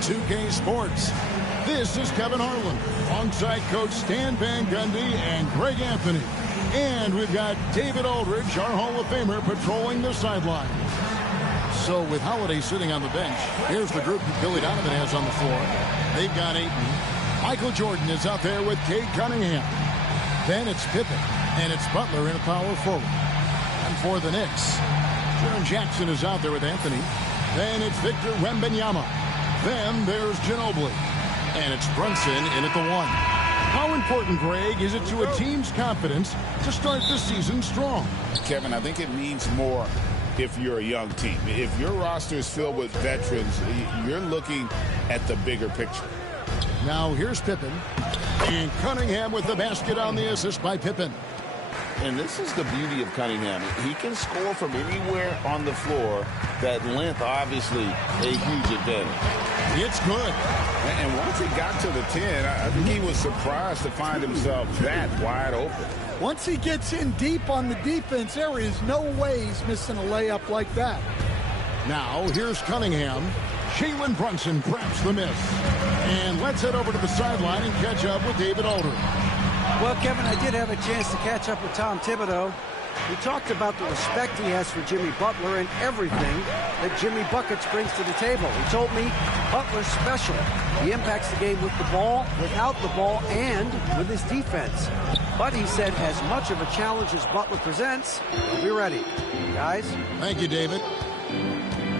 2K Sports. This is Kevin Harlan alongside Coach Stan Van Gundy and Greg Anthony. And we've got David Aldridge, our Hall of Famer, patrolling the sideline. So with Holiday sitting on the bench, here's the group that Billy Donovan has on the floor. They've got Ayton. Michael Jordan is out there with Cade Cunningham. Then it's Pippen, and it's Butler in a power forward. And for the Knicks, Jaren Jackson is out there with Anthony. Then it's Victor Wembanyama. Then there's Ginobili. And it's Brunson in at the 1. How important, Greg, is it to a team's confidence to start the season strong? Kevin, I think it means more if you're a young team. If your roster is filled with veterans, you're looking at the bigger picture. Now here's Pippen. And Cunningham with the basket on the assist by Pippen. And this is the beauty of Cunningham. He can score from anywhere on the floor. That length, obviously, a huge advantage. It's good. And once he got to the 10, I think he was surprised to find himself that wide open. Once he gets in deep on the defense, there is no way he's missing a layup like that. Now here's Cunningham. Jalen Brunson grabs the miss. And let's head over to the sideline and catch up with David Aldridge. Well, Kevin, I did have a chance to catch up with Tom Thibodeau. He talked about the respect he has for Jimmy Butler and everything that Jimmy Buckets brings to the table. He told me Butler's special. He impacts the game with the ball, without the ball, and with his defense. But he said as much of a challenge as Butler presents, he'll be ready. Guys? Thank you, David.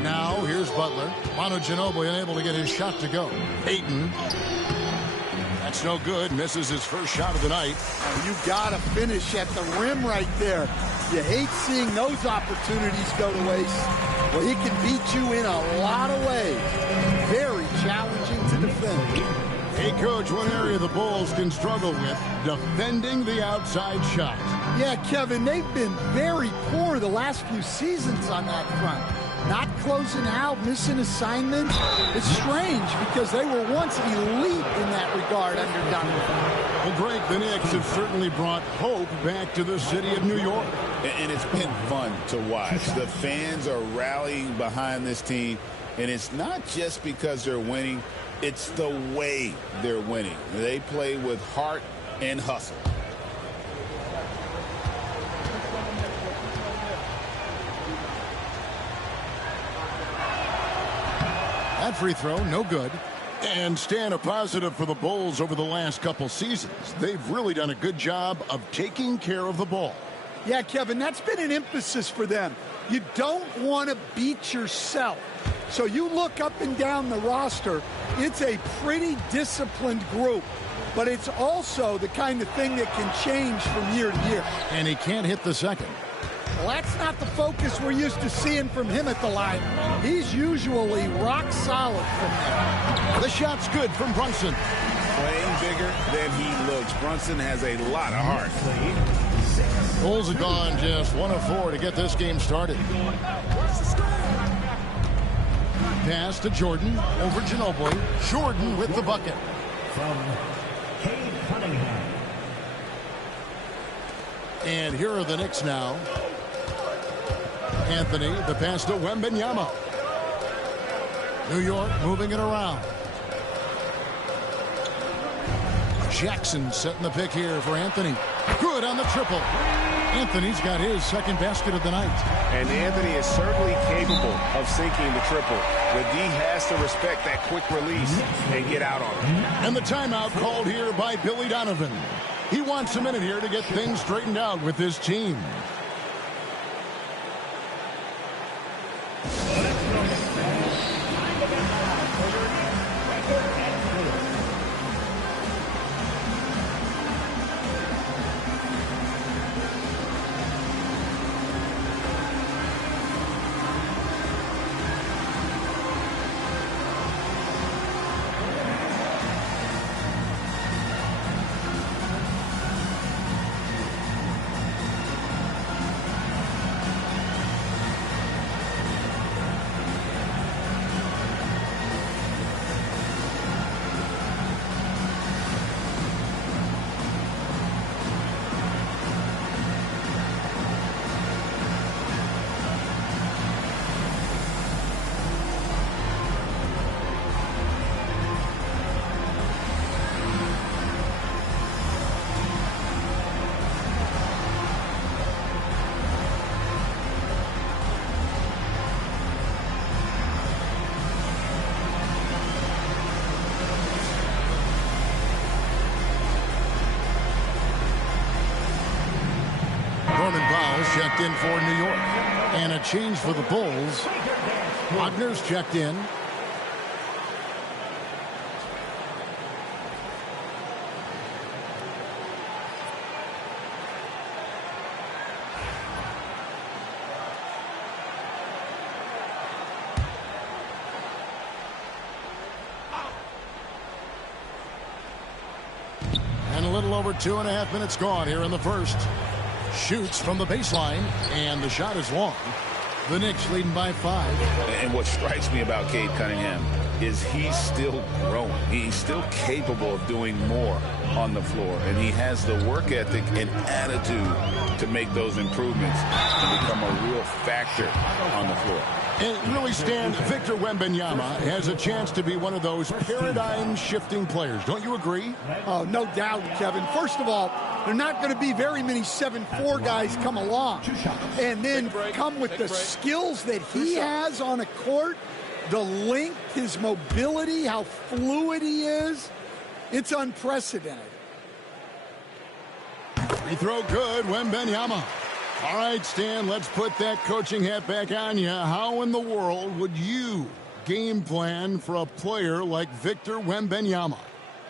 Now here's Butler. Manu Ginobili unable to get his shot to go. Ayton. That's no good. Misses his first shot of the night. You got to finish at the rim right there. You hate seeing those opportunities go to waste. Well, he can beat you in a lot of ways. Very challenging to defend. Hey, Coach, one area the Bulls can struggle with, defending the outside shot. Yeah, Kevin, they've been very poor the last few seasons on that front. Not closing out, missing assignments. It's strange because they were once elite in that regard under Donovan. Well, Greg, the Knicks have certainly brought hope back to the city of New York. And it's been fun to watch. The fans are rallying behind this team, and it's not just because they're winning. It's the way they're winning. They play with heart and hustle. That free throw, no good. And Stan, a positive for the Bulls over the last couple seasons. They've really done a good job of taking care of the ball. Yeah, Kevin, that's been an emphasis for them. You don't want to beat yourself. So you look up and down the roster, it's a pretty disciplined group. But it's also the kind of thing that can change from year to year. And he can't hit the second. Well, that's not the focus we're used to seeing from him at the line. He's usually rock solid from there. The shot's good from Brunson. Playing bigger than he looks. Brunson has a lot of heart. Bulls have gone just 1 of 4 to get this game started. Pass to Jordan over Ginobili. Jordan with the bucket. From Cade Cunningham. And here are the Knicks now. Anthony, the pass to Wembanyama. New York moving it around. Jackson setting the pick here for Anthony. Good on the triple. Anthony's got his second basket of the night. And Anthony is certainly capable of sinking the triple. But D has to respect that quick release and get out on it. And the timeout called here by Billy Donovan. He wants a minute here to get things straightened out with his team. checked in for New York. And a change for the Bulls. Wagner's checked in. And a little over 2.5 minutes gone here in the first. Shoots from the baseline, and the shot is long. The Knicks leading by 5. And what strikes me about Cade Cunningham is he's still growing. He's still capable of doing more on the floor, and he has the work ethic and attitude to make those improvements and become a real factor on the floor. And really, Stan, Victor Wembanyama has a chance to be one of those paradigm-shifting players. Don't you agree? Oh, no doubt, Kevin. First of all, there are not going to be very many 7'4" guys come along and then come with the skills that he has on a court, the length, his mobility, how fluid he is. It's unprecedented. Free throw good, Wembanyama. All right, Stan, let's put that coaching hat back on you. How in the world would you game plan for a player like Victor Wembanyama?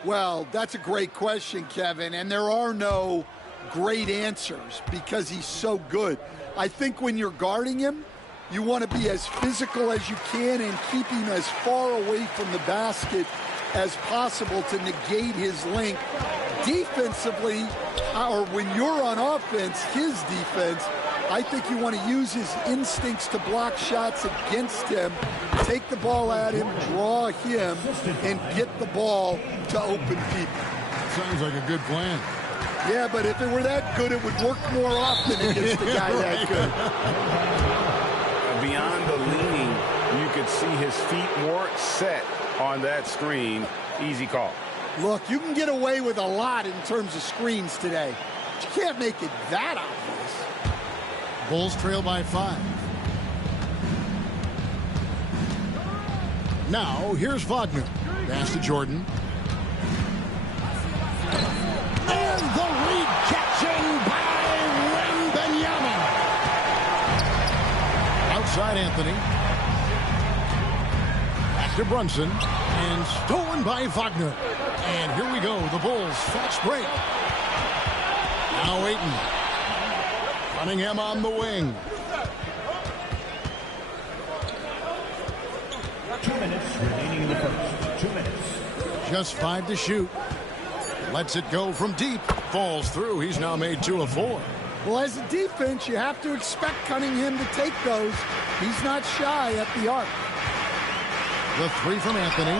Well, that's a great question, Kevin, and there are no great answers because he's so good. I think when you're guarding him, you want to be as physical as you can and keep him as far away from the basket as possible to negate his length. Defensively, or when you're on offense, his defense, I think you want to use his instincts to block shots against him, take the ball at him, draw him, and get the ball to open people. Sounds like a good plan. Yeah, but if it were that good, it would work more often against a guy that good. Beyond the leaning, you could see his feet more set on that screen. Easy call. Look, you can get away with a lot in terms of screens today. But you can't make it that obvious. Bulls trail by 5. Now, here's Wagner. Pass to Jordan. And the rejection by Wembanyama. Outside Anthony. Back to Brunson. And stolen by Wagner. And here we go. The Bulls fast break. Now Ayton. Cunningham on the wing. 2 minutes remaining in the first. 2 minutes. Just 5 to shoot. Lets it go from deep. Falls through. He's now made 2 of 4. Well, as a defense, you have to expect Cunningham to take those. He's not shy at the arc. The 3 from Anthony.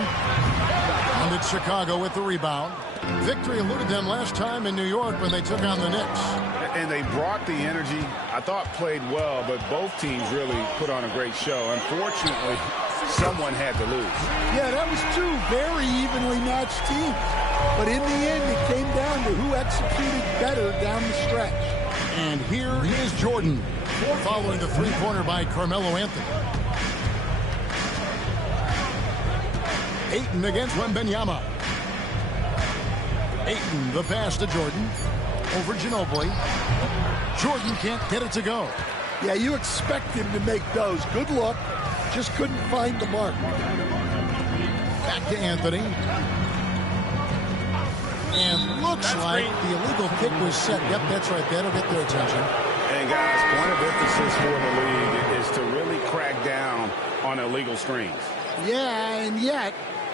And it's Chicago with the rebound. Victory eluded them last time in New York when they took on the Knicks. And they brought the energy. I thought played well, but both teams really put on a great show. Unfortunately, someone had to lose. Yeah, that was 2 very evenly matched teams. But in the end, it came down to who executed better down the stretch. And here is Jordan, following the three-pointer by Carmelo Anthony. Ayton against Wembanyama. Ayton, the pass to Jordan. Over Ginobili. Jordan can't get it to go. Yeah, you expect him to make those. Good look. Just couldn't find the mark. Back to Anthony. And looks like the illegal kick was set. Yep, that's right. That'll get their attention. And guys, point of emphasis for the league is to really crack down on illegal screens. Yeah, and yet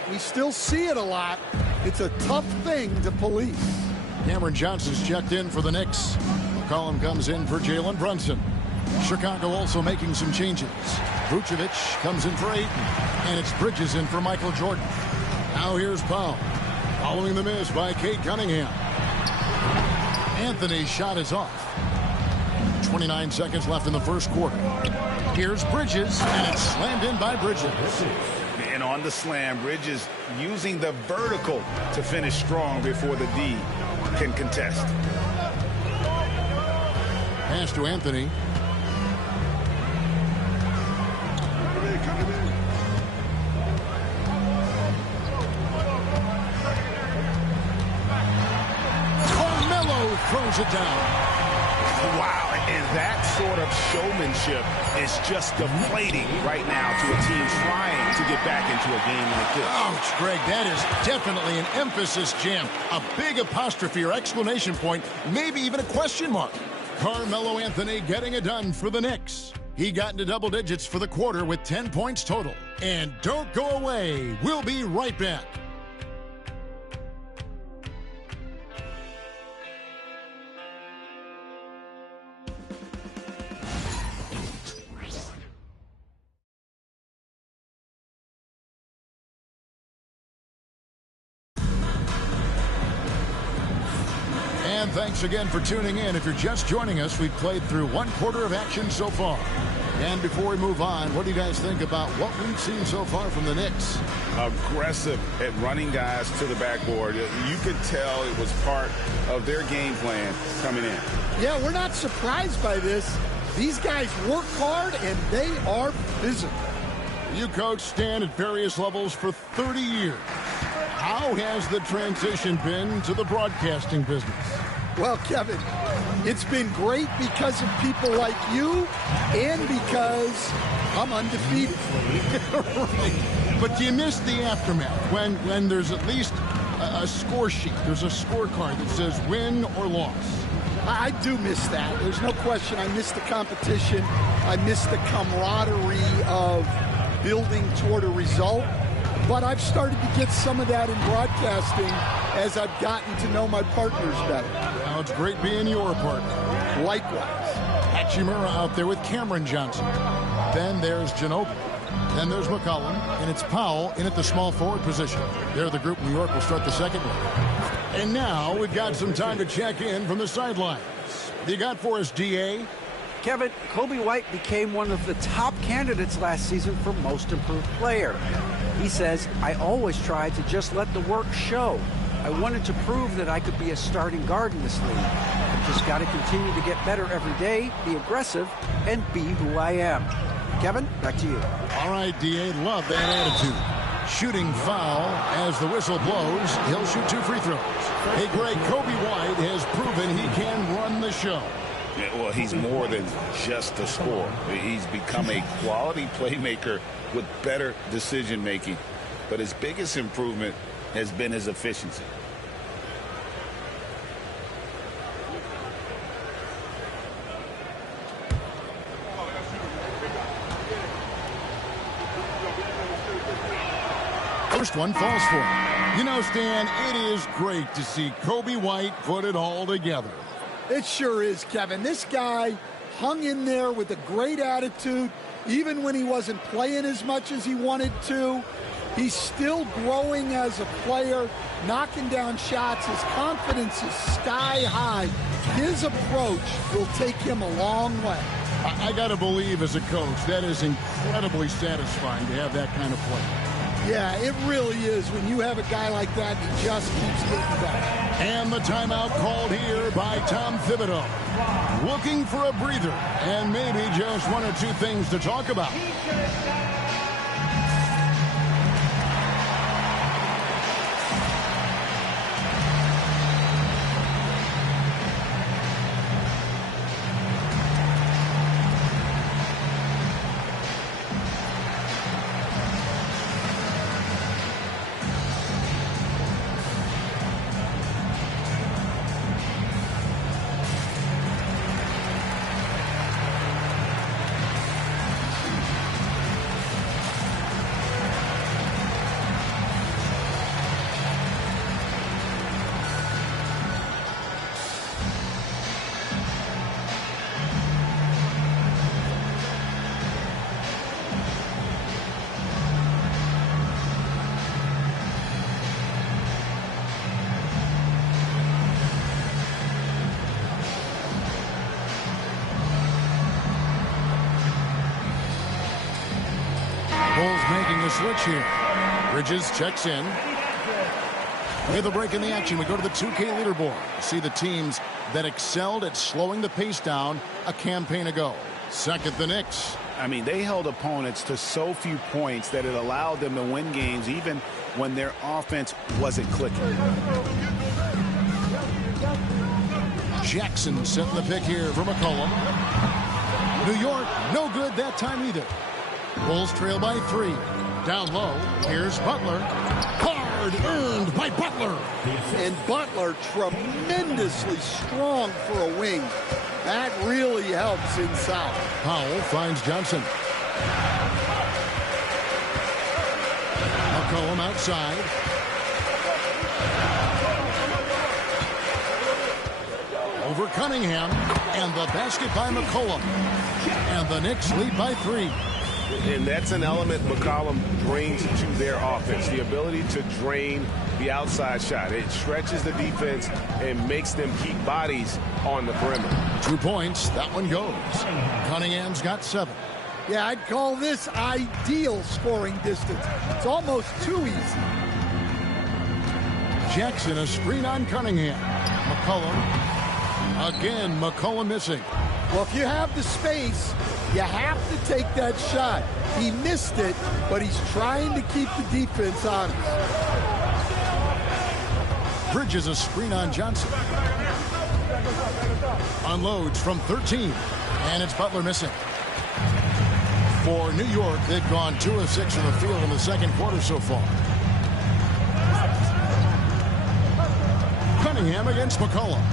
we still see it a lot. It's a tough thing to police. Cameron Johnson's checked in for the Knicks. McCollum comes in for Jalen Brunson. Chicago also making some changes. Vucevic comes in for Ayton. And it's Bridges in for Michael Jordan. Now here's Powell. Following the miss by Cade Cunningham. Anthony's shot is off. 29 seconds left in the first quarter. Here's Bridges, and it's slammed in by Bridges. And on the slam, Bridges using the vertical to finish strong before the D can contest. Pass to Anthony. Carmelo throws it down. Wow, And that sort of showmanship is just deflating right now to a team trying to get back into a game like this. Ouch, Greg, that is definitely an emphasis jam. A big apostrophe or exclamation point, maybe even a question mark. Carmelo Anthony getting it done for the Knicks. He got into double digits for the quarter with 10 points total. And don't go away. We'll be right back. And thanks again for tuning in. If you're just joining us, we've played through one quarter of action so far. And before we move on, what do you guys think about what we've seen so far from the Knicks? Aggressive at running guys to the backboard. You could tell it was part of their game plan coming in. Yeah, we're not surprised by this. These guys work hard, and they are physical. You coached Stan at various levels for 30 years. How has the transition been to the broadcasting business? Well, Kevin, it's been great because of people like you and because I'm undefeated. Right. But do you miss the aftermath when there's at least a score sheet? There's a scorecard that says win or loss. I do miss that. There's no question. I miss the competition. I miss the camaraderie of building toward a result. But I've started to get some of that in broadcasting as I've gotten to know my partners better. Well, it's great being your partner. Likewise. Hachimura out there with Cameron Johnson. Then there's Ginobili. Then there's McCollum. And it's Powell in at the small forward position. They're the group. New York will start the second one. And now we've got some time to check in from the sidelines. What you got for us, DA? Kevin, Kobe White became one of the top candidates last season for Most Improved Player. He says, I always tried to just let the work show. I wanted to prove that I could be a starting guard in this league. I've just got to continue to get better every day, be aggressive, and be who I am. Kevin, back to you. All right, DA, love that attitude. Shooting foul as the whistle blows. He'll shoot 2 free throws. Hey, Greg, Kobe White has proven he can run the show. Yeah, well, he's more than just a scorer. He's become a quality playmaker with better decision-making. But his biggest improvement has been his efficiency. First one falls for him. You know, Stan, it is great to see Kobe White put it all together. It sure is, Kevin. This guy hung in there with a great attitude, even when he wasn't playing as much as he wanted to. He's still growing as a player, knocking down shots. His confidence is sky high. His approach will take him a long way. I got to believe as a coach, that is incredibly satisfying to have that kind of play. Yeah, it really is when you have a guy like that that just keeps getting better. And the timeout called here by Tom Thibodeau. Looking for a breather and maybe just one or two things to talk about. Bulls making the switch here. Bridges checks in. With a break in the action, we go to the 2K leaderboard. See the teams that excelled at slowing the pace down a campaign ago. Second, the Knicks. I mean, they held opponents to so few points that it allowed them to win games even when their offense wasn't clicking. Jackson setting the pick here for McCollum. New York, no good that time either. Bulls trail by 3. Down low, here's Butler. Hard earned by Butler. And Butler tremendously strong for a wing. That really helps inside. Powell finds Johnson. McCollum outside. Over Cunningham. And the basket by McCollum. And the Knicks lead by 3. And that's an element McCollum brings to their offense, the ability to drain the outside shot. It stretches the defense and makes them keep bodies on the perimeter. 2 points. That one goes. Cunningham's got 7. Yeah, I'd call this ideal scoring distance. It's almost too easy. Jackson, a screen on Cunningham. McCollum. Again, McCollum missing. Well, if you have the space, you have to take that shot. He missed it, but he's trying to keep the defense honest. Bridges a screen on Johnson. Unloads from 13. And it's Butler missing. For New York, they've gone 2 of 6 from the field in the second quarter so far. Cunningham against McCollum.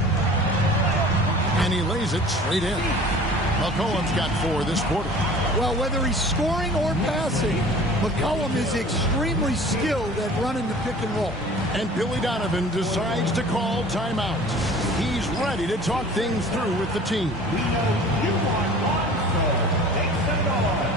And he lays it straight in. McCollum's got 4 this quarter. Well, whether he's scoring or passing, McCollum is extremely skilled at running the pick and roll. And Billy Donovan decides to call timeout. He's ready to talk things through with the team. We know you want one, so take $7.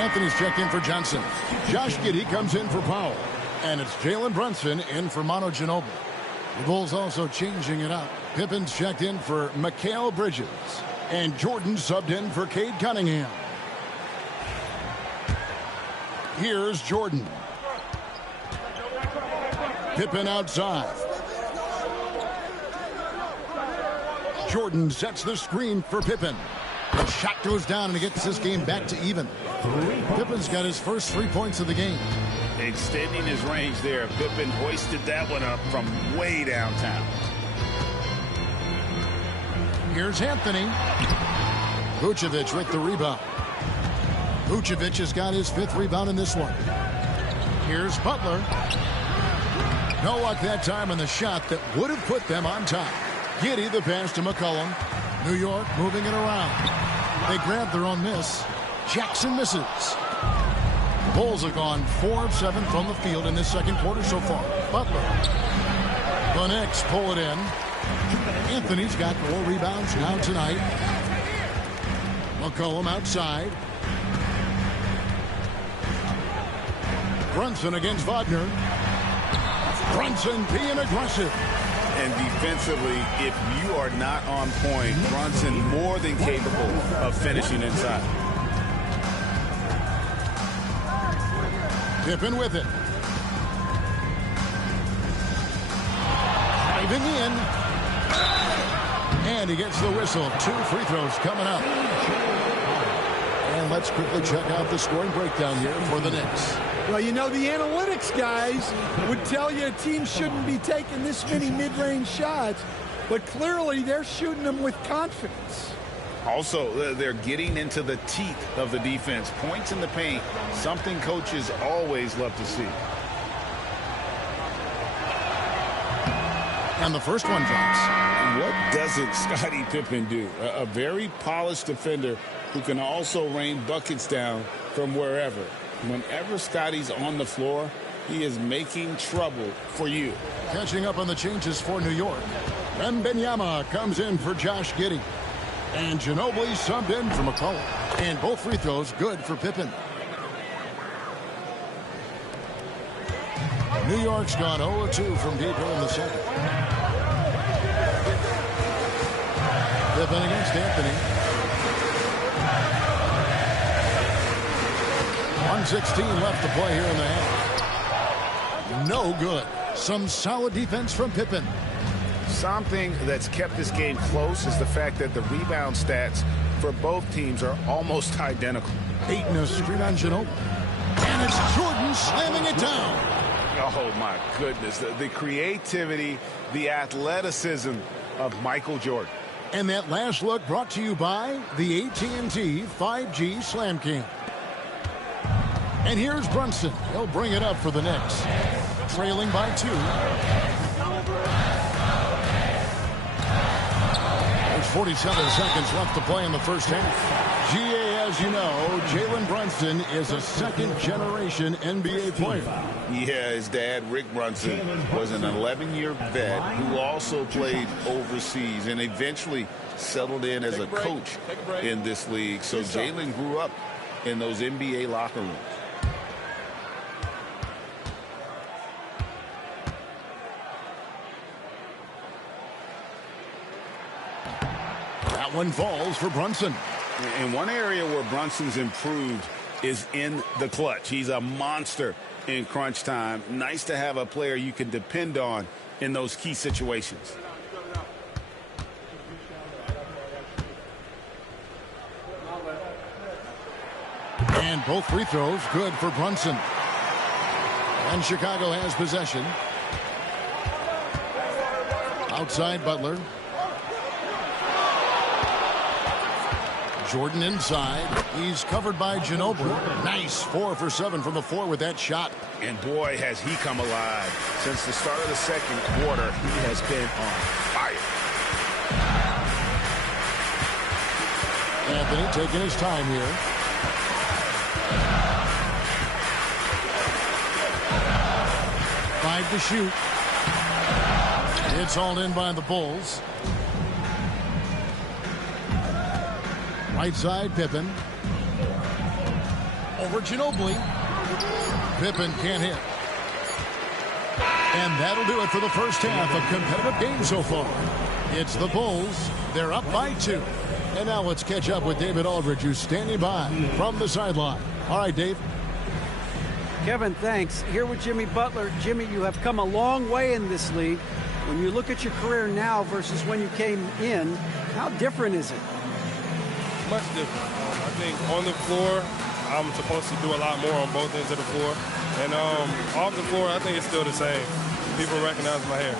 Anthony's checked in for Johnson. Josh Giddey comes in for Powell. And it's Jalen Brunson in for Mono Ginobili. The Bulls also changing it up. Pippen's checked in for Mikal Bridges. And Jordan subbed in for Cade Cunningham. Here's Jordan. Pippen outside. Jordan sets the screen for Pippen. The shot goes down and it gets this game back to even. Pippen's got his first 3 points of the game. Extending his range there. Pippen hoisted that one up from way downtown. Here's Anthony. Vucevic with the rebound. Vucevic has got his 5th rebound in this one. Here's Butler. No luck that time on the shot that would have put them on top. Giddey the pass to McCollum. New York moving it around. They grab their own miss. Jackson misses. The Bulls have gone 4 of 7 from the field in this second quarter so far. Butler. The Knicks pull it in. Anthony's got 4 rebounds now tonight. McCollum outside. Brunson against Wagner. Brunson being aggressive. And defensively, if you are not on point, Brunson more than capable of finishing inside. Pippen with it. Driving in. And he gets the whistle. 2 free throws coming up. And let's quickly check out the scoring breakdown here for the Knicks. Well, you know, the analytics guys would tell you a team shouldn't be taking this many mid-range shots, but clearly they're shooting them with confidence. Also, they're getting into the teeth of the defense. Points in the paint, something coaches always love to see. And the first one drops. What doesn't Scottie Pippen do? A very polished defender who can also rain buckets down from wherever. Whenever Scottie's on the floor, he is making trouble for you. Catching up on the changes for New York. Wembanyama comes in for Josh Giddey. And Ginobili subbed in for McCollum. And both free throws good for Pippen. New York's gone 0-2 from deep here in the second. Pippen against Anthony. 1:16 left to play here in the half. No good. Some solid defense from Pippen. Something that's kept this game close is the fact that the rebound stats for both teams are almost identical. Aiton a screen on Ginobili. And it's Jordan slamming it down. Oh, my goodness. The creativity, the athleticism of Michael Jordan. And that last look brought to you by the AT&T 5G Slam Cam. And here's Brunson. He'll bring it up for the Knicks. Trailing by 2. There's 47 seconds left to play in the first half. GA, as you know, Jalen Brunson is a second-generation NBA player. Yeah, his dad, Rick Brunson, was an 11-year vet who also played overseas and eventually settled in as a coach in this league. So Jalen grew up in those NBA locker rooms. That one falls for Brunson. And one area where Brunson's improved is in the clutch. He's a monster in crunch time. Nice to have a player you can depend on in those key situations. And both free throws good for Brunson. And Chicago has possession. Outside Butler. Jordan inside. He's covered by Ginobili. Nice 4 for 7 from the floor with that shot. And boy, has he come alive. Since the start of the second quarter, he has been on fire. Anthony taking his time here. Five to shoot. It's all in by the Bulls. Right side, Pippen. Over Ginobili. Pippen can't hit. And that'll do it for the first half. A competitive game so far. It's the Bulls. They're up by 2. And now let's catch up with David Aldridge, who's standing by from the sideline. All right, Dave. Kevin, thanks. Here with Jimmy Butler. Jimmy, you have come a long way in this league. When you look at your career now versus when you came in, how different is it? Much different. I think on the floor, I'm supposed to do a lot more on both ends of the floor. And off the floor, I think it's still the same. People recognize my hair.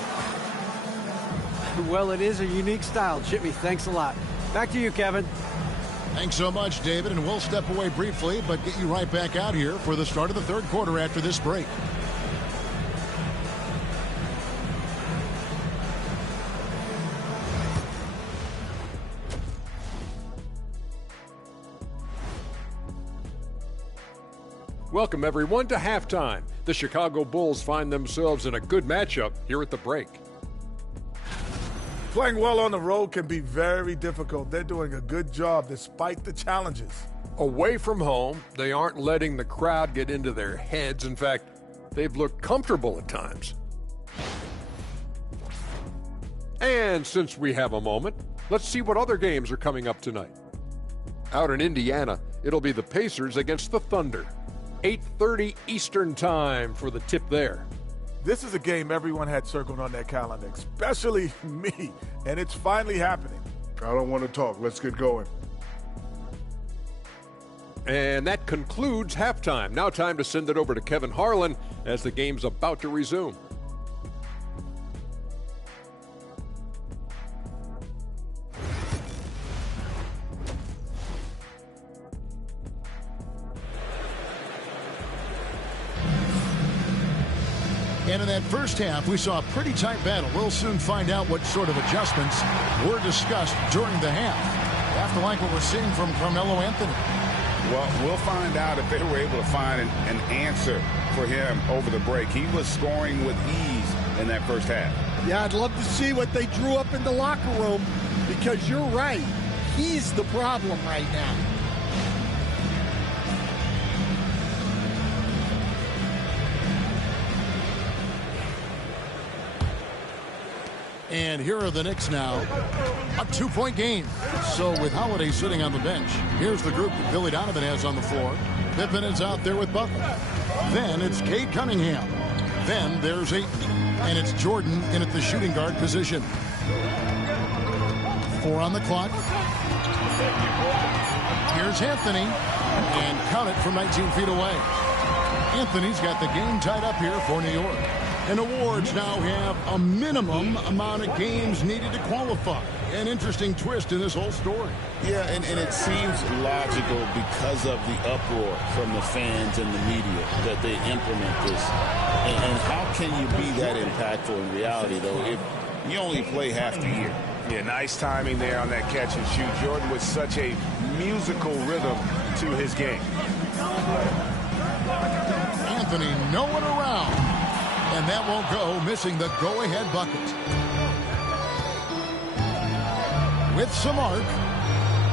Well, it is a unique style. Jimmy, thanks a lot. Back to you, Kevin. Thanks so much, David. And we'll step away briefly, but get you right back out here for the start of the third quarter after this break. Welcome, everyone, to halftime. The Chicago Bulls find themselves in a good matchup here at the break. Playing well on the road can be very difficult. They're doing a good job despite the challenges. Away from home, they aren't letting the crowd get into their heads. In fact, they've looked comfortable at times. And since we have a moment, let's see what other games are coming up tonight. Out in Indiana, it'll be the Pacers against the Thunder. 8:30 Eastern time for the tip there. This is a game everyone had circled on their calendar, especially me, and it's finally happening. I don't want to talk. Let's get going. And that concludes halftime. Now time to send it over to Kevin Harlan as the game's about to resume. And in that first half, we saw a pretty tight battle. We'll soon find out what sort of adjustments were discussed during the half. You have to like what we're seeing from Carmelo Anthony. Well, we'll find out if they were able to find an answer for him over the break. He was scoring with ease in that first half. Yeah, I'd love to see what they drew up in the locker room, because you're right. He's the problem right now. And here are the Knicks now. A 2-point game. So with Holiday sitting on the bench, here's the group that Billy Donovan has on the floor. Pippen is out there with Butler. Then it's Cade Cunningham. Then there's Ayton. And it's Jordan in at the shooting guard position. 4 on the clock. Here's Anthony. And count it from 19 feet away. Anthony's got the game tied up here for New York. And awards now have a minimum amount of games needed to qualify. An interesting twist in this whole story. Yeah, and it seems logical because of the uproar from the fans and the media that they implement this. And how can you be that impactful in reality, though, if you only play half the year? Yeah, nice timing there on that catch and shoot. Jordan with such a musical rhythm to his game. Anthony nowhere around. And that won't go, missing the go-ahead bucket. With some arc,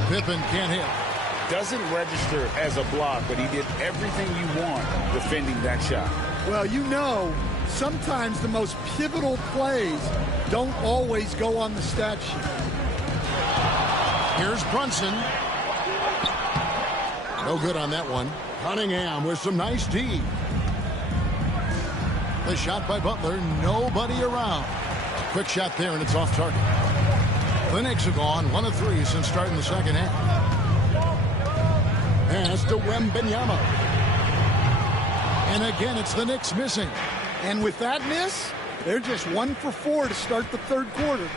Pippen can't hit. Doesn't register as a block, but he did everything you want defending that shot. Well, you know, sometimes the most pivotal plays don't always go on the stat sheet. Here's Brunson. No good on that one. Cunningham with some nice D. The shot by Butler, nobody around. Quick shot there, and it's off target. The Knicks have gone 1 of 3 since starting the second half. Pass to Wembanyama. And again, it's the Knicks missing. And with that miss, they're just 1 for 4 to start the third quarter.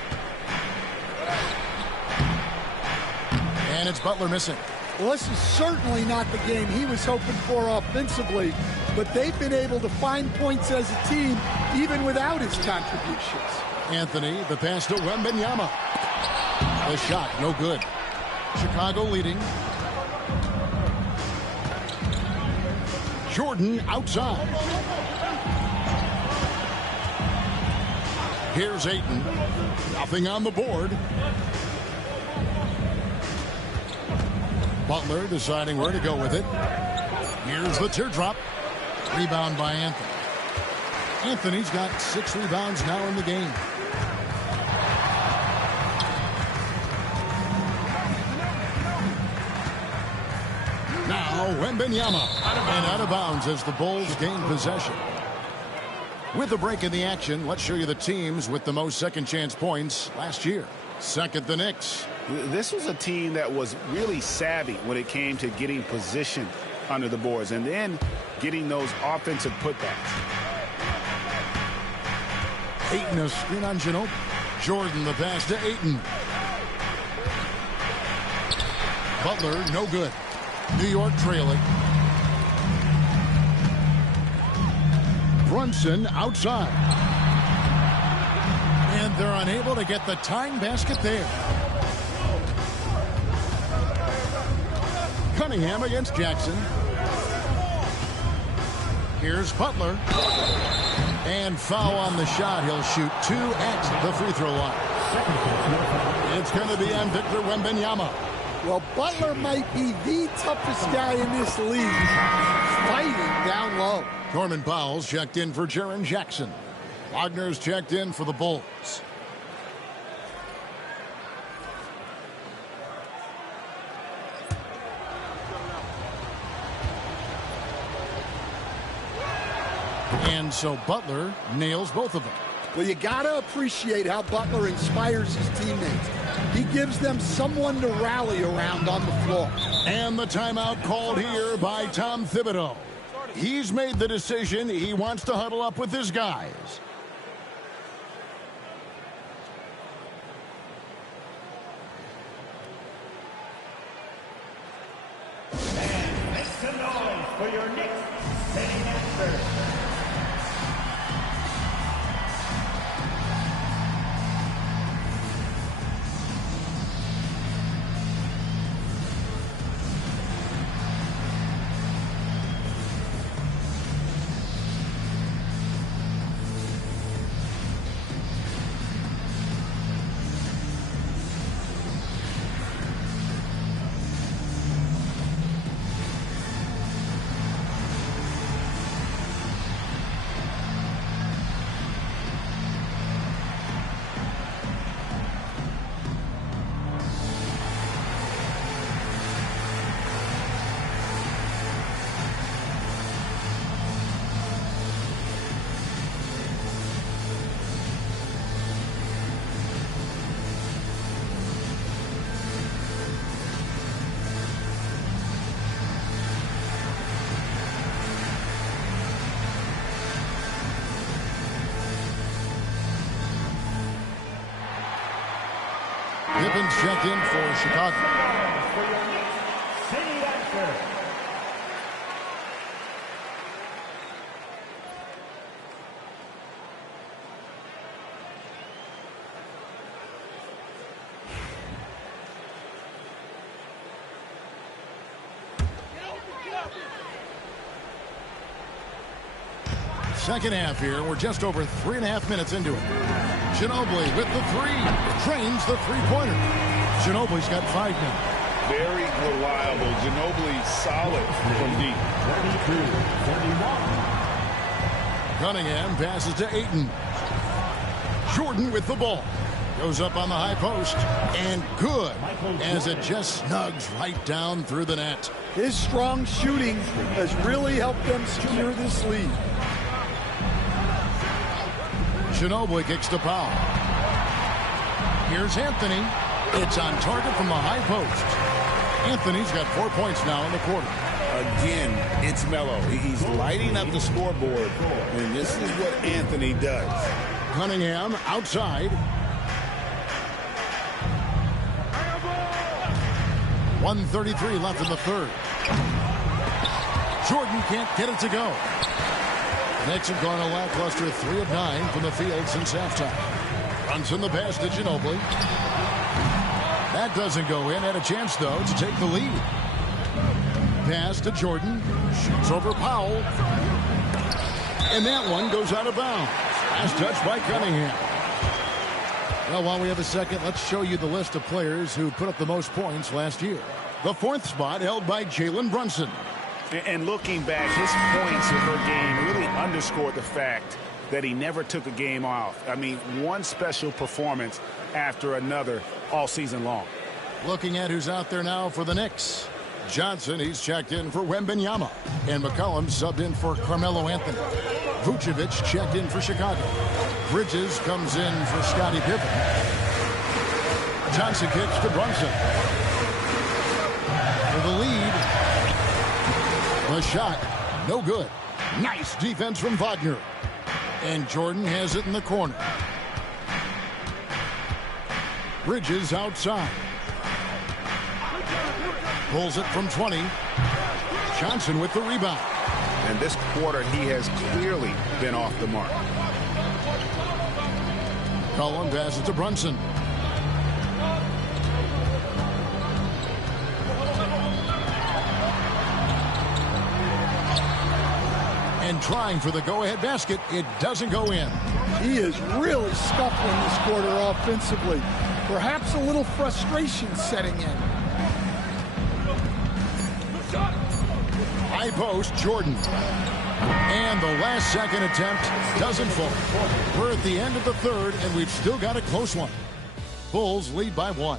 And it's Butler missing. Well, this is certainly not the game he was hoping for offensively, but they've been able to find points as a team even without his contributions. Anthony, the pass to Wembanyama. The shot, no good. Chicago leading. Jordan outside. Here's Ayton. Nothing on the board. Butler deciding where to go with it. Here's the teardrop. Rebound by Anthony. Anthony's got 6 rebounds now in the game. Now Wembanyama. And out of bounds as the Bulls gain possession. With a break in the action, let's show you the teams with the most second chance points last year. Second, the Knicks. This was a team that was really savvy when it came to getting position under the boards and then getting those offensive putbacks. Ayton a screen on Ginobili. Jordan the pass to Ayton. Butler no good. New York trailing. Brunson outside. And they're unable to get the tying basket there. Cunningham against Jackson. Here's Butler. And foul on the shot. He'll shoot 2 at the free throw line. It's going to be on Victor Wembanyama. Well, Butler might be the toughest guy in this league, fighting down low. Norman Powell's checked in for Jaren Jackson. Wagner's checked in for the Bulls. And so Butler nails both of them. Well, you got to appreciate how Butler inspires his teammates. He gives them someone to rally around on the floor. And the timeout called here by Tom Thibodeau. He's made the decision. He wants to huddle up with his guys. And make some noise for your Knicks setting answer. Pippen's checked in for Chicago. For your Knicks, City Baxter. Second half here. We're just over 3.5 minutes into it. Ginobili with the three. Trains the three-pointer. Ginobili's got 5 now. Very reliable. Ginobili solid from deep. 32-31. Cunningham passes to Ayton. Jordan with the ball. Goes up on the high post. And good as it just snugs right down through the net. His strong shooting has really helped them secure this lead. Ginobili kicks to Powell. Here's Anthony. It's on target from the high post. Anthony's got 4 points now in the quarter. Again, it's Melo. He's lighting up the scoreboard, and this is what Anthony does. Cunningham outside. 1:33 left in the third. Jordan can't get it to go. Knicks have gone a lackluster 3 of 9 from the field since halftime. Brunson the pass to Ginobili. That doesn't go in. Had a chance, though, to take the lead. Pass to Jordan. Shoots over Powell. And that one goes out of bounds. Last touch by Cunningham. Well, while we have a second, let's show you the list of players who put up the most points last year. The 4th spot held by Jalen Brunson. And looking back, his points per game really underscored the fact that he never took a game off. I mean, one special performance after another all season long. Looking at who's out there now for the Knicks. Johnson, he's checked in for Wembanyama. And McCollum subbed in for Carmelo Anthony. Vucevic checked in for Chicago. Bridges comes in for Scottie Pippen. Johnson kicks to Brunson. For the lead. The shot, no good. Nice defense from Wagner. And Jordan has it in the corner. Bridges outside. Pulls it from 20. Johnson with the rebound. And this quarter, he has clearly been off the mark. Cullen passes to Brunson. And trying for the go-ahead basket, it doesn't go in. He is really scuffling this quarter offensively. Perhaps a little frustration setting in. High post, Jordan. And the last second attempt doesn't fall. We're at the end of the third, and we've still got a close one. Bulls lead by 1.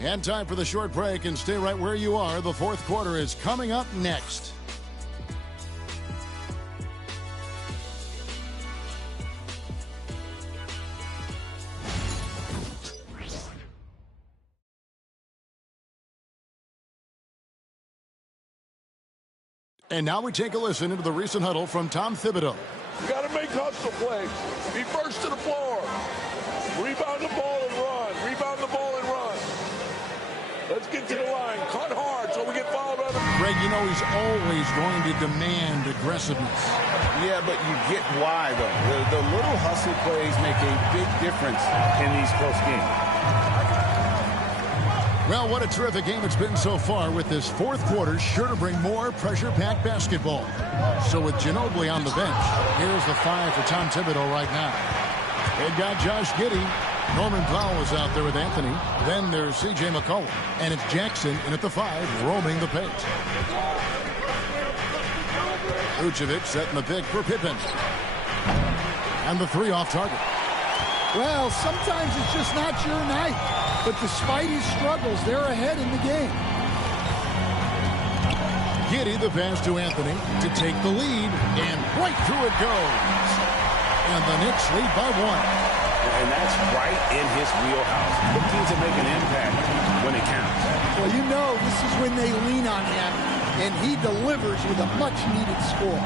And time for the short break, and stay right where you are. The 4th quarter is coming up next. And now we take a listen into the recent huddle from Tom Thibodeau. You got to make hustle plays. Be first to the floor. Rebound the ball and run. Rebound the ball and run. Let's get to the line. Cut hard so we get fouled on the... Greg, you know he's always going to demand aggressiveness. Yeah, but you get why, though. The little hustle plays make a big difference in these close games. Well, what a terrific game it's been so far, with this 4th quarter sure to bring more pressure-packed basketball. So with Ginobili on the bench, here's the 5 for Tom Thibodeau right now. They've got Josh Giddey. Norman Powell is out there with Anthony. Then there's C.J. McCollum. And it's Jackson in at the 5, roaming the paint. Vucevic setting the pick for Pippen. And the 3 off target. Well, sometimes it's just not your night. But despite his struggles, they're ahead in the game. Giddey the pass to Anthony to take the lead, and right through it goes. And the Knicks lead by 1. And that's right in his wheelhouse. Looking to make an impact when it counts. Well, you know this is when they lean on him, and he delivers with a much-needed score.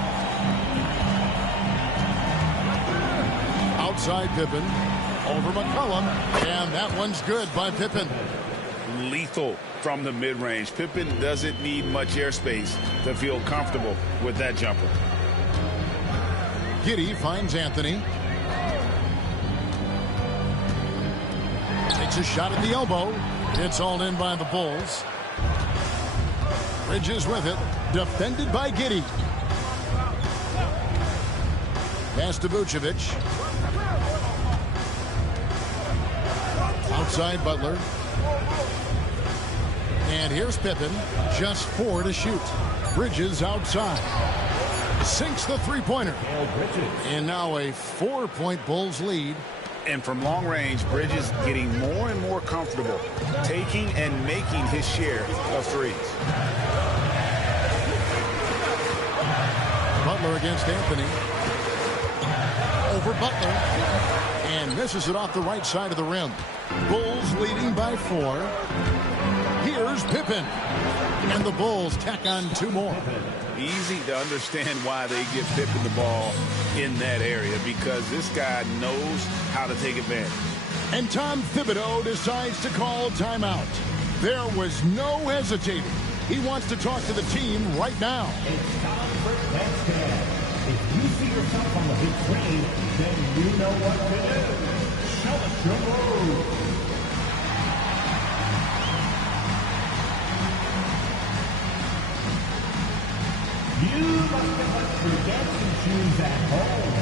Outside Pippen. Over McCollum, and that one's good by Pippen. lethal from the mid-range. Pippen doesn't need much airspace to feel comfortable with that jumper. Giddey finds Anthony. Takes a shot at the elbow. It's hauled in by the Bulls. Bridges with it. Defended by Giddey. Pass to Vucevic. Outside Butler. And here's Pippen. Just 4 to shoot. Bridges outside. Sinks the three-pointer. And now a 4-point Bulls lead. And from long range, Bridges getting more and more comfortable taking and making his share of threes. Butler against Anthony. Over Butler. And misses it off the right side of the rim. Bulls leading by 4. Here's Pippen. And the Bulls tack on 2 more. Easy to understand why they give Pippen the ball in that area, because this guy knows how to take advantage. And Tom Thibodeau decides to call timeout. There was no hesitating. He wants to talk to the team right now. It's time for next man. If you see yourself on the big screen, then you know what to do. Show us your move. You must give us your dancing shoes at home.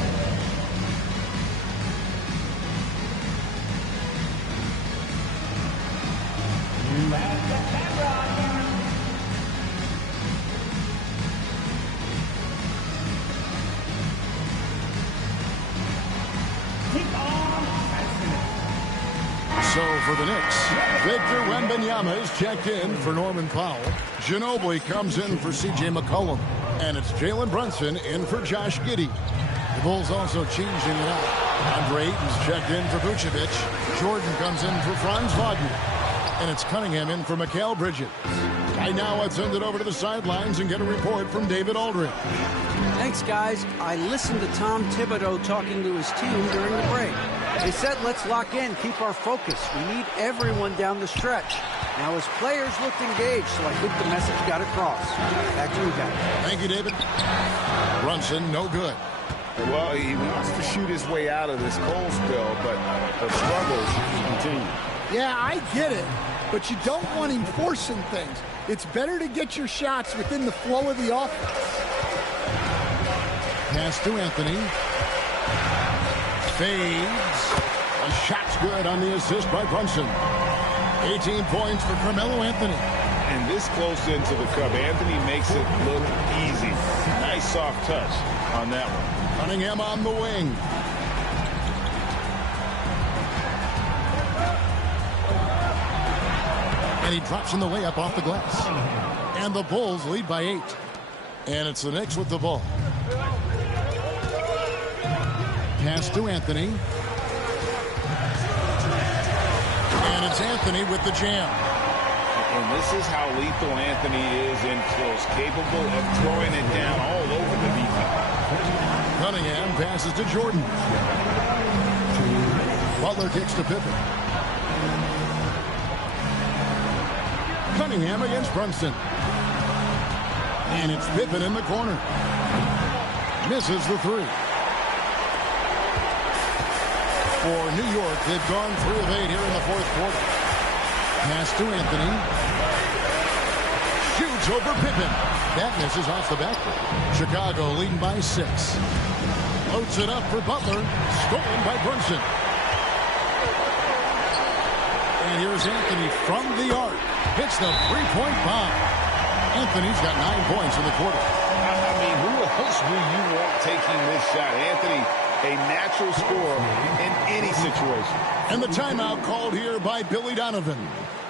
You have the camera. Keep on passing. So for the Knicks, Victor Wembanyama is checked in for Norman Powell. Ginobili comes in for C.J. McCollum. And it's Jalen Brunson in for Josh Giddey. The Bulls also changing it out. Andre Ayton's checked in for Vucevic. Jordan comes in for Franz Wagner. And it's Cunningham in for Mikal Bridges. Right now, let's send it over to the sidelines and get a report from David Aldridge. Thanks, guys. I listened to Tom Thibodeau talking to his team during the break. They said, let's lock in, keep our focus. We need everyone down the stretch. Now, his players looked engaged, so I think the message got across. Back to you guys. Thank you, David. Brunson, no good. Well, he wants to shoot his way out of this cold spell, but the struggles continue. Yeah, I get it, but you don't want him forcing things. It's better to get your shots within the flow of the offense. Pass to Anthony. Fades. A shot's good on the assist by Brunson. 18 points for Carmelo Anthony. And this close into the cup, Anthony makes it look easy. Nice soft touch on that one. Cunningham on the wing. And he drops in the way up off the glass. And the Bulls lead by 8. And it's the Knicks with the ball. Pass to Anthony. And it's Anthony with the jam. And this is how lethal Anthony is in close, capable of throwing it down all over the defense. Cunningham passes to Jordan. Butler kicks to Pippen. Cunningham against Brunson. And it's Pippen in the corner. Misses the 3. For New York, they've gone 3 of 8 here in the 4th quarter. Pass to Anthony. Shoots over Pippen. That misses off the backboard. Chicago leading by 6. Floats it up for Butler. Stolen by Brunson. And here's Anthony from the arc. Hits the 3-point bomb. Anthony's got 9 points in the quarter. I mean, who else do you want taking this shot? Anthony, a natural scorer in any situation. And the timeout called here by Billy Donovan.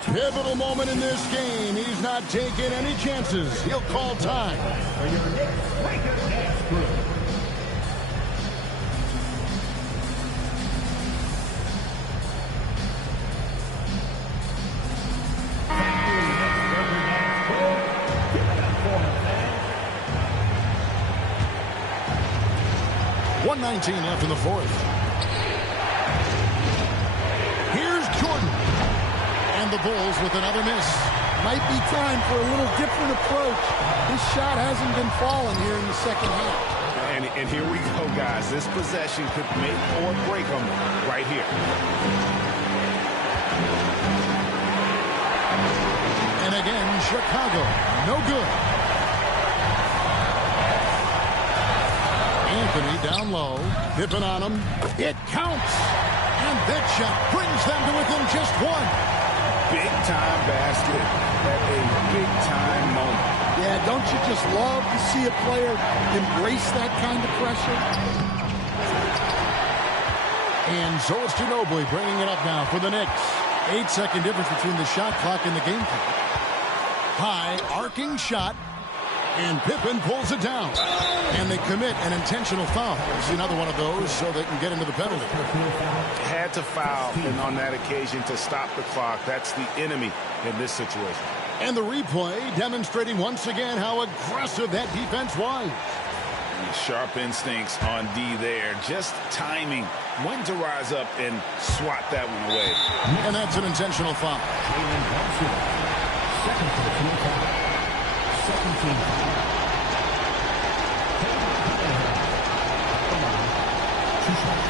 Pivotal moment in this game. He's not taking any chances. He'll call time. For your Knicks Breaker Dance Crew. .19 left in the 4th. Here's Jordan. And the Bulls with another miss. Might be time for a little different approach. His shot hasn't been falling here in the second half. And here we go, guys. This possession could make or break them right here. And again, Chicago, no good. Anthony down low, Pippen on him. It counts. And that shot brings them to within just one. Big-time basket at a big-time moment. Yeah, don't you just love to see a player embrace that kind of pressure? And so it's Ginobili bringing it up now for the Knicks. 8-second difference between the shot clock and the game clock. High, arcing shot, and Pippen pulls it down. And they commit an intentional foul. It's another one of those so they can get into the penalty. Had to foul, and on that occasion to stop the clock. That's the enemy in this situation. And the replay demonstrating once again how aggressive that defense was. Sharp instincts on D there. Just timing when to rise up and swat that one away. And that's an intentional foul. Second personal foul. Second team foul. Two shots.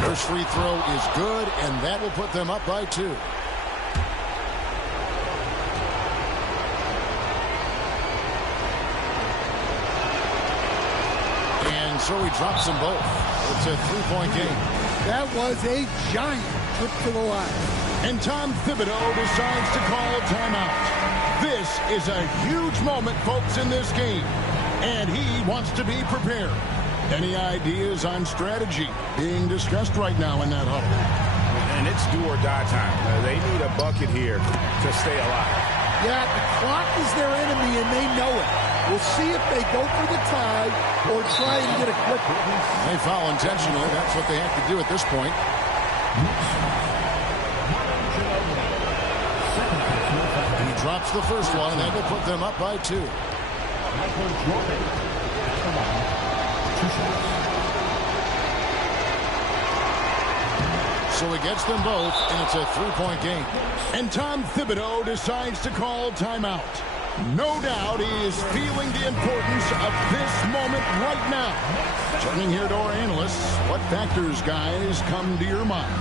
First free throw is good, and that will put them up by 2. And so he drops them both. It's a 3-point game. That was a giant trip to the line. And Tom Thibodeau decides to call a timeout. This is a huge moment, folks, in this game. And he wants to be prepared. Any ideas on strategy being discussed right now in that huddle? And it's do or die time. They need a bucket here to stay alive. Yeah, the clock is their enemy, and they know it. We'll see if they go for the tie or try and get a quick one. They foul intentionally. That's what they have to do at this point. And he drops the first one, and that will put them up by 2. So he gets them both, and it's a 3-point game. And Tom Thibodeau decides to call timeout. No doubt he is feeling the importance of this moment right now. Turning here to our analysts, what factors, guys, come to your mind?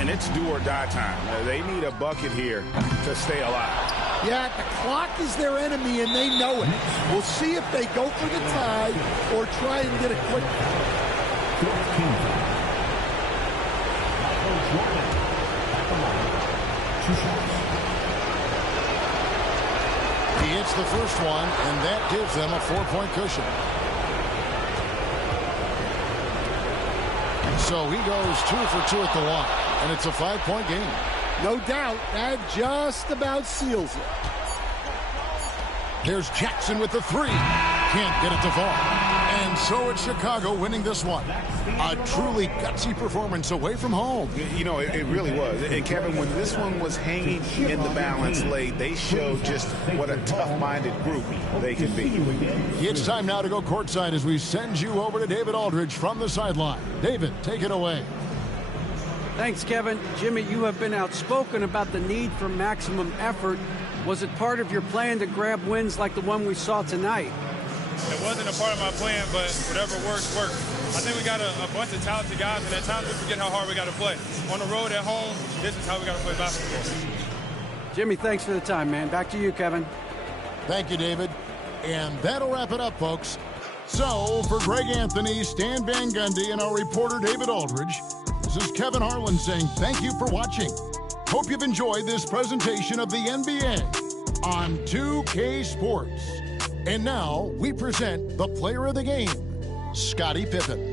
And it's do or die time. They need a bucket here to stay alive. Yeah, the clock is their enemy, and they know it. We'll see if they go for the tie or try and get a quick one. He hits the first one, and that gives them a 4-point cushion. So he goes 2 for 2 at the line, and it's a 5-point game. No doubt, that just about seals it. There's Jackson with the 3. Can't get it to fall. And so it's Chicago winning this one. A truly gutsy performance away from home. You know, it really was. And Kevin, when this one was hanging in the balance late, they showed just what a tough-minded group they can be. It's time now to go courtside as we send you over to David Aldridge from the sideline. David, take it away. Thanks, Kevin. Jimmy, you have been outspoken about the need for maximum effort. Was it part of your plan to grab wins like the one we saw tonight? It wasn't a part of my plan, but whatever works, works. I think we got a bunch of talented guys, and at times we forget how hard we got to play. On the road, at home, this is how we got to play basketball. Jimmy, thanks for the time, man. Back to you, Kevin. Thank you, David. And that'll wrap it up, folks. So, for Greg Anthony, Stan Van Gundy, and our reporter, David Aldridge, this is Kevin Harlan saying thank you for watching. Hope you've enjoyed this presentation of the NBA on 2K Sports. And now we present the player of the game, Scottie Pippen.